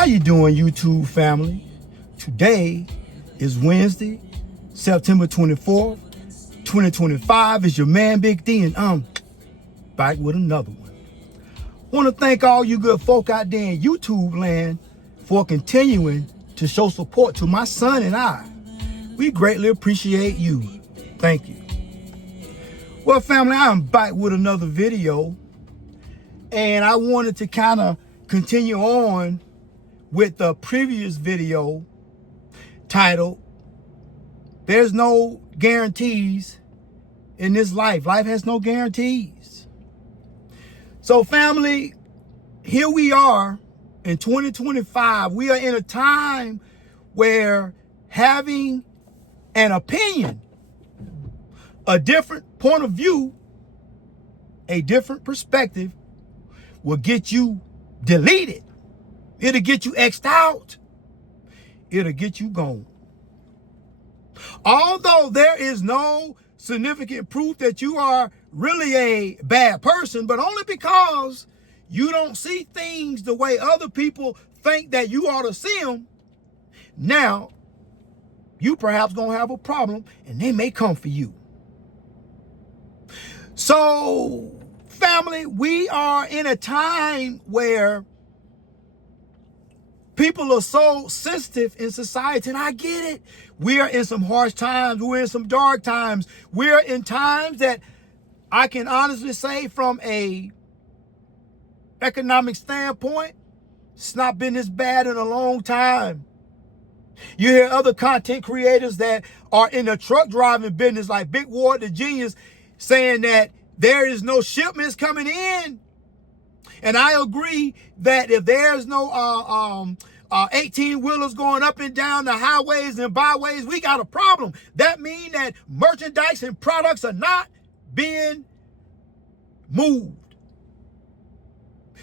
How you doing, YouTube family? Today is Wednesday, September 24th, 2025. It's your man, Big D, and I'm back with another one. Want to thank all you good folk out there in YouTube land for continuing to show support to my son and I. We greatly appreciate you. Thank you. Well, family, I'm back with another video, and I wanted to kind of continue on with the previous video titled, There's No Guarantees in This Life. Life has no guarantees. So family, here we are in 2025. We are in a time where having an opinion, a different point of view, a different perspective will get you deleted. It'll get you X'd out. It'll get you gone. Although there is no significant proof that you are really a bad person, but only because you don't see things the way other people think that you ought to see them, now you perhaps gonna have a problem and they may come for you. So, family, we are in a time where people are so sensitive in society, and I get it. We are in some harsh times. We're in some dark times. We're in times that I can honestly say from a economic standpoint, it's not been this bad in a long time. You hear other content creators that are in the truck driving business like Big Ward the Genius saying that there is no shipments coming in. And I agree that if there's no 18-wheelers going up and down the highways and byways, we got a problem. That means that merchandise and products are not being moved.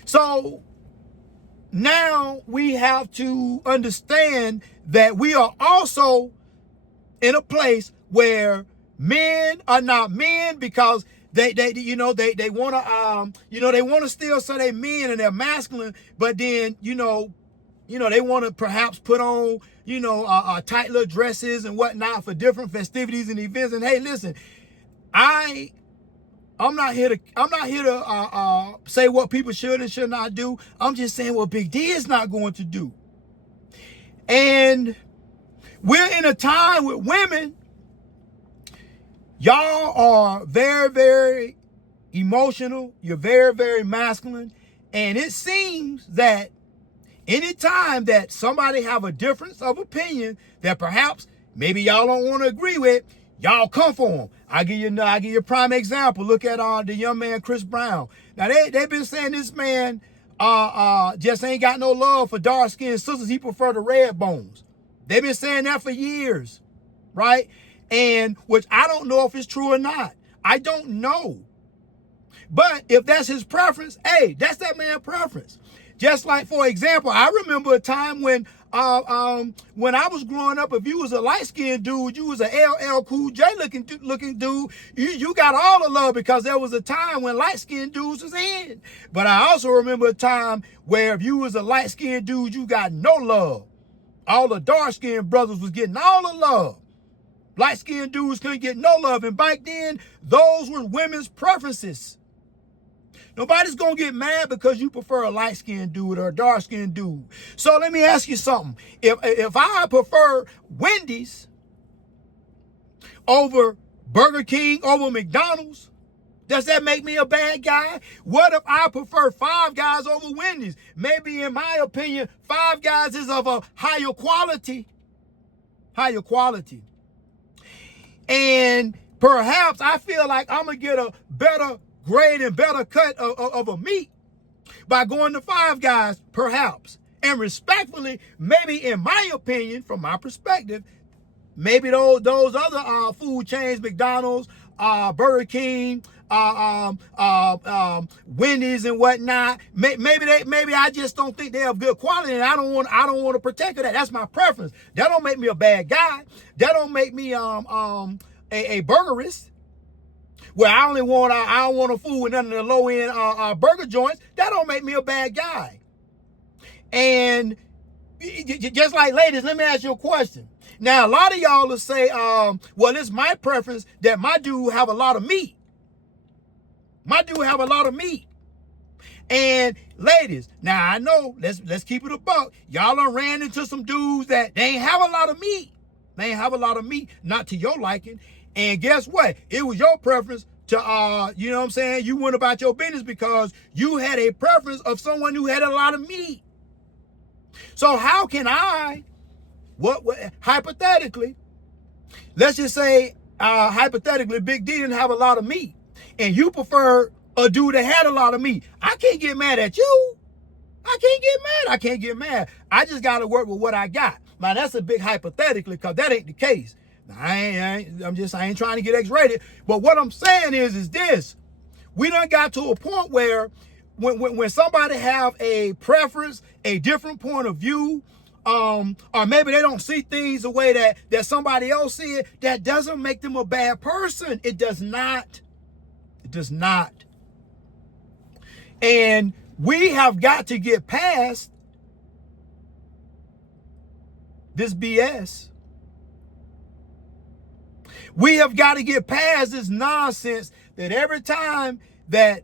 So now we have to understand that we are also in a place where men are not men because they want to still say they're men and they're masculine, but then they want to perhaps put on tight little dresses and whatnot for different festivities and events. And hey, listen, I'm not here to say what people should and should not do. I'm just saying what Big D is not going to do. And we're in a time with women. Y'all are very, very emotional. You're very, very masculine. And it seems that anytime that somebody have a difference of opinion that perhaps maybe y'all don't want to agree with, y'all come for them. I'll give you a prime example. Look at the young man Chris Brown. Now they've been saying this man just ain't got no love for dark-skinned sisters. He prefer the red bones. They've been saying that for years, right? And which I don't know if it's true or not. I don't know. But if that's his preference, hey, that's that man's preference. Just like, for example, I remember a time when I was growing up, if you was a light-skinned dude, you was a LL Cool J looking dude, you got all the love because there was a time when light-skinned dudes was in. But I also remember a time where if you was a light-skinned dude, you got no love. All the dark-skinned brothers was getting all the love. Light-skinned dudes couldn't get no love. And back then, those were women's preferences. Nobody's going to get mad because you prefer a light-skinned dude or a dark-skinned dude. So let me ask you something. If I prefer Wendy's over Burger King, over McDonald's, does that make me a bad guy? What if I prefer Five Guys over Wendy's? Maybe in my opinion, Five Guys is of a higher quality. Higher quality. And perhaps I feel like I'm going to get a better grade and better cut of a meat by going to Five Guys, perhaps. And respectfully, maybe in my opinion, from my perspective, maybe those other food chains, McDonald's, Burger King, Wendy's and whatnot, maybe I just don't think they have good quality, and I don't want to protect that. That's my preference. That don't make me a bad guy. That don't make me a burgerist. Where I don't want a food with none of the low end burger joints. That don't make me a bad guy. And Just like ladies, let me ask you a question. Now, a lot of y'all will say, well, it's my preference that my dude have a lot of meat. My dude have a lot of meat. And ladies, now I know, let's keep it a buck. Y'all done ran into some dudes that they ain't have a lot of meat. They ain't have a lot of meat, not to your liking. And guess what? It was your preference to, you know what I'm saying? You went about your business because you had a preference of someone who had a lot of meat. So how can I, hypothetically, let's just say, hypothetically, Big D didn't have a lot of meat, and you prefer a dude that had a lot of meat. I can't get mad at you. I can't get mad. I just got to work with what I got. Now, that's a big hypothetically, because that ain't the case. Now, I ain't trying to get X-rated. But what I'm saying is this. We done got to a point where when somebody have a preference, a different point of view, or maybe they don't see things the way that somebody else see it, that doesn't make them a bad person. It does not. It does not. And we have got to get past this BS. We have got to get past this nonsense that every time that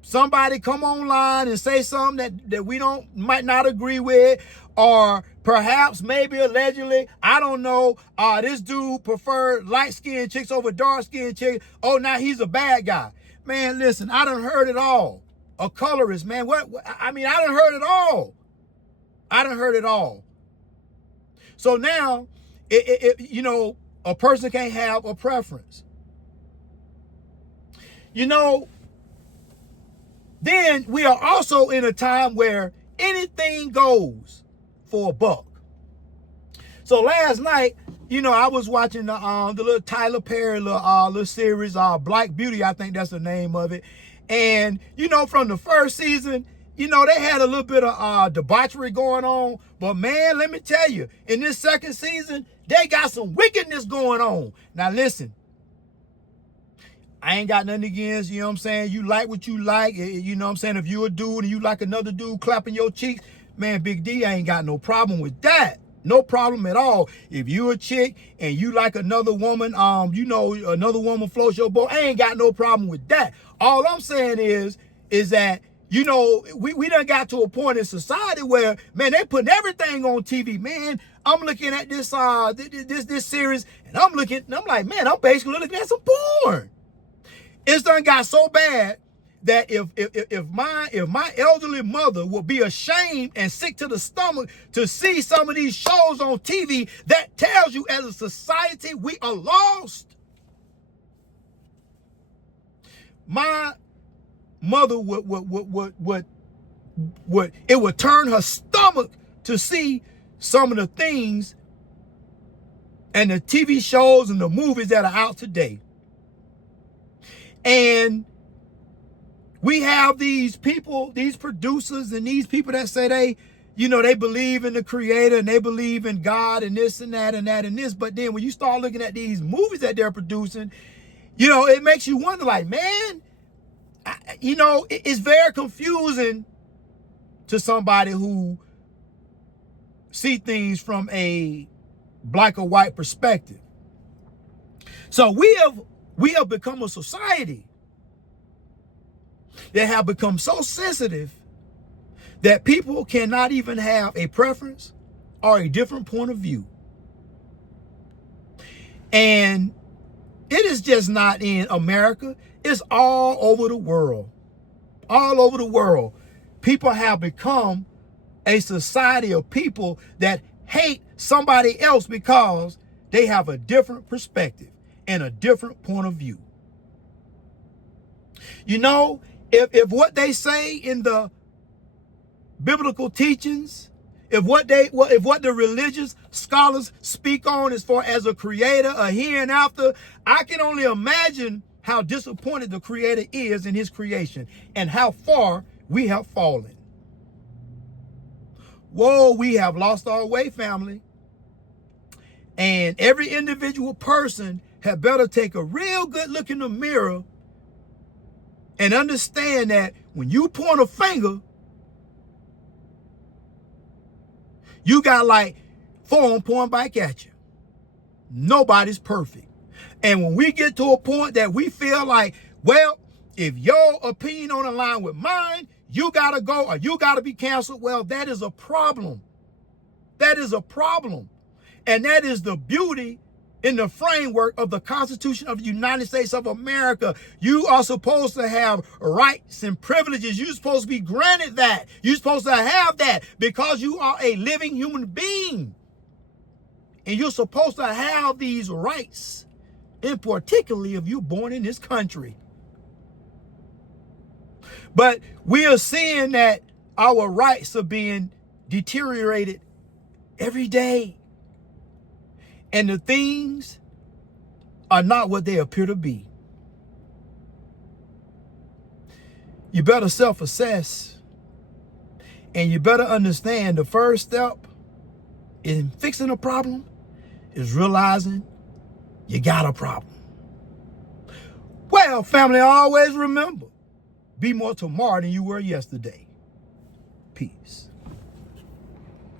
somebody come online and say something that we might not agree with, or perhaps maybe allegedly, I don't know, this dude preferred light-skinned chicks over dark-skinned chicks. Oh, now he's a bad guy. Man, listen, I done heard it all. A colorist, man. I done heard it all. I done heard it all. So now, you know, a person can't have a preference. You know, then we are also in a time where anything goes for a buck. So last night, you know, I was watching the little Tyler Perry little series, Black Beauty, I think that's the name of it. And, you know, from the first season, you know, they had a little bit of debauchery going on. But, man, let me tell you, in this second season, they got some wickedness going on. Now, listen, I ain't got nothing against, you know what I'm saying? You like what you like. You know what I'm saying? If you a dude and you like another dude clapping your cheeks, man, Big D, I ain't got no problem with that. No problem at all. If you a chick and you like another woman, you know, another woman floats your boat, I ain't got no problem with that. All I'm saying is that, you know, we done got to a point in society where, man, they putting everything on TV. Man, I'm looking at this this series, and I'm like, man, I'm basically looking at some porn. It's done got so bad that if my elderly mother would be ashamed and sick to the stomach to see some of these shows on TV, that tells you as a society we are lost. My mother would turn her stomach to see some of the things and the TV shows and the movies that are out today. And we have these people, these producers and these people that say they believe in the creator and they believe in God and this and that and that and this. But then when you start looking at these movies that they're producing, you know, it makes you wonder, like, man, you know, it's very confusing to somebody who see things from a black or white perspective. So we have become a society that have become so sensitive that people cannot even have a preference or a different point of view. And it is just not in America. It's all over the world. All over the world. People have become a society of people that hate somebody else because they have a different perspective and a different point of view. You know, if what they say in the biblical teachings, if what the religious scholars speak on as far as a creator, a here and after, I can only imagine how disappointed the creator is in his creation and how far we have fallen. Whoa, we have lost our way, family. And every individual person had better take a real good look in the mirror and understand that when you point a finger, You got like 4 on point back at you. Nobody's perfect. And when we get to a point that we feel like, well, if your opinion don't align with mine, you got to go or you got to be canceled. Well, that is a problem. That is a problem. And that is the beauty in the framework of the Constitution of the United States of America. You are supposed to have rights and privileges. You're supposed to be granted that. You're supposed to have that because you are a living human being. And you're supposed to have these rights, and particularly if you're born in this country. But we are seeing that our rights are being deteriorated every day. And the things are not what they appear to be. You better self-assess. And you better understand the first step in fixing a problem is realizing you got a problem. Well, family, always remember, be more tomorrow than you were yesterday. Peace.